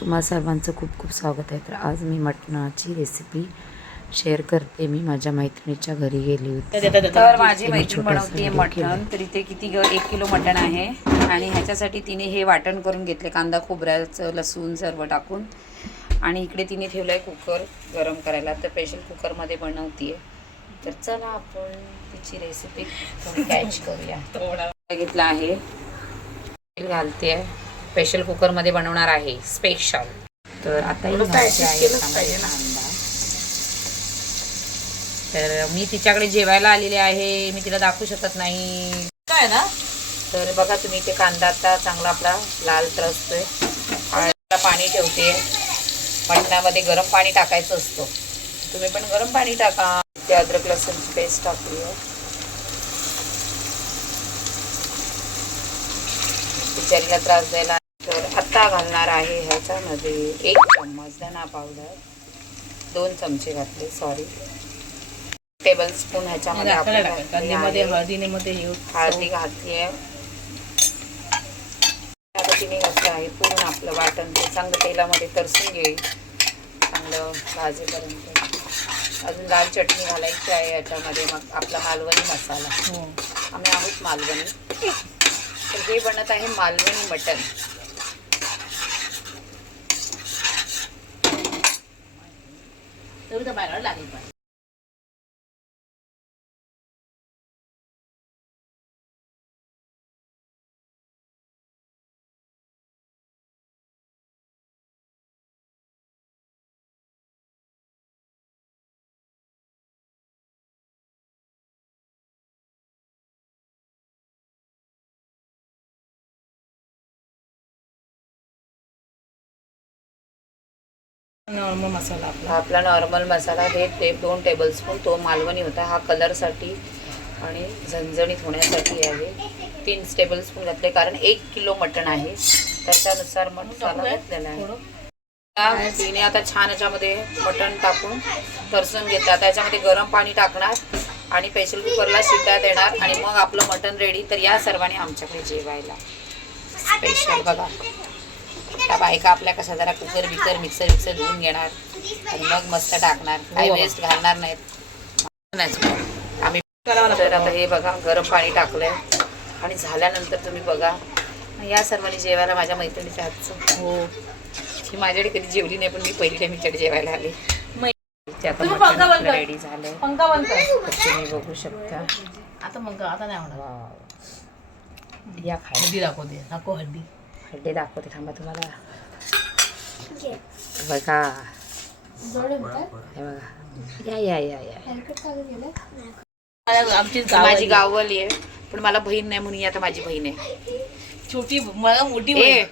तुम्हा सर्वांचं खूप खूप स्वागत आहे. तर आज मी मटणाची रेसिपी शेअर करते. मी माझ्या मैत्रिणीच्या घरी गेली होती. तर माझी मैत्रीण बनवते मटण. तर इथे किती ग एक किलो मटण आहे. आणि ह्याच्यासाठी तिने हे वाटण करून घेतले. कांदा खोबऱ्याचं लसूण सर्व टाकून. आणि इकडे तिने ठेवलं आहे कुकर गरम करायला. तर प्रेशर कुकरमध्ये बनवते तर चला आपण तिची रेसिपी थोडी कॅच करूया घेतला आहे. तेल घालते प्रेशर कुकरमध्ये बनवणार आहे. स्पेशल तर आता तर मी तिच्याकडे जेवायला आलेले आहे. मी तिला दाखवू शकत नाही. काय ना? तर बघा तुम्ही इथे कांदा आता चांगला आपला लाल त्रसतोय. हळदीला पाणी ठेवते. मटणामध्ये गरम पाणी टाकायचं असतं. तुम्ही पण गरम पाणी टाका. ते अद्रक लसूणची पेस्ट टाकूया. बिचारीला त्रास द्यायला आता घालणार आहे ह्याच्यामध्ये एक चम्मच धना पावडर दोन चमचे घातले सॉरी टेबल स्पून ह्याच्यामध्ये हळदी घातली आहे. तिने घातलं आहे. पूर्ण आपलं वाटण ते चांगलं तेलामध्ये तरसून घेईल. चांगलं भाजेपर्यंत. अजून लाल चटणी घालायची आहे याच्यामध्ये मग आपला मालवणी मसाला. हो. आम्ही आहोत मालवणी. तर हे बनत आहे मालवणी मटण. तेवढं तर बाहेर लागेल पण नॉर्मल मसाला आपला. हा आपला नॉर्मल मसाला हे ते दोन टेबलस्पून तो मालवणी होता. हा कलरसाठी आणि झणझणीत होण्यासाठी आहे तीन टेबलस्पून घातले कारण एक किलो मटण आहे. त्याच्यानुसार मसाला घातलेला आहे. तिने आता छान याच्यामध्ये मटण टाकून तरसून घेतलं. आता याच्यामध्ये गरम पाणी टाकणार आणि प्रेशर कुकरला शिट्या देणार आणि मग आपलं मटण रेडी तर या सर्वांनी आमच्याकडे जेवायला. स्पेशल बघा. त्या बायका आपल्या कशा जरा कुकर बिकर मिक्सर मिक्सर धुवून घेणार आणि मग मस्त टाकणार. काही वेस्ट घालणार नाहीत. आम्ही तर आता हे बघा गरम पाणी टाकलंय. आणि झाल्यानंतर तुम्ही बघा या सर्वांनी जेवायला माझ्या मैत्रिणीच्या हातचं. हो. ही माझ्याकडे कधी जेवली नाही पण मी पहिली टाइम हिच्याकडे जेवायला आले. आता. रेडी झालंय. तुम्ही बघू शकता. आता मग आता नाही होणार. या खायला. दाखवते. नको हड्डी हड्डे दाखवते थांबा तुम्हाला. बघा. हे बघा. या या या या. आमची माझी गाववाली आहे. पण मला बहीण नाही म्हणून ही आता माझी बहीण आहे. छोटी मला मोठी बहीण.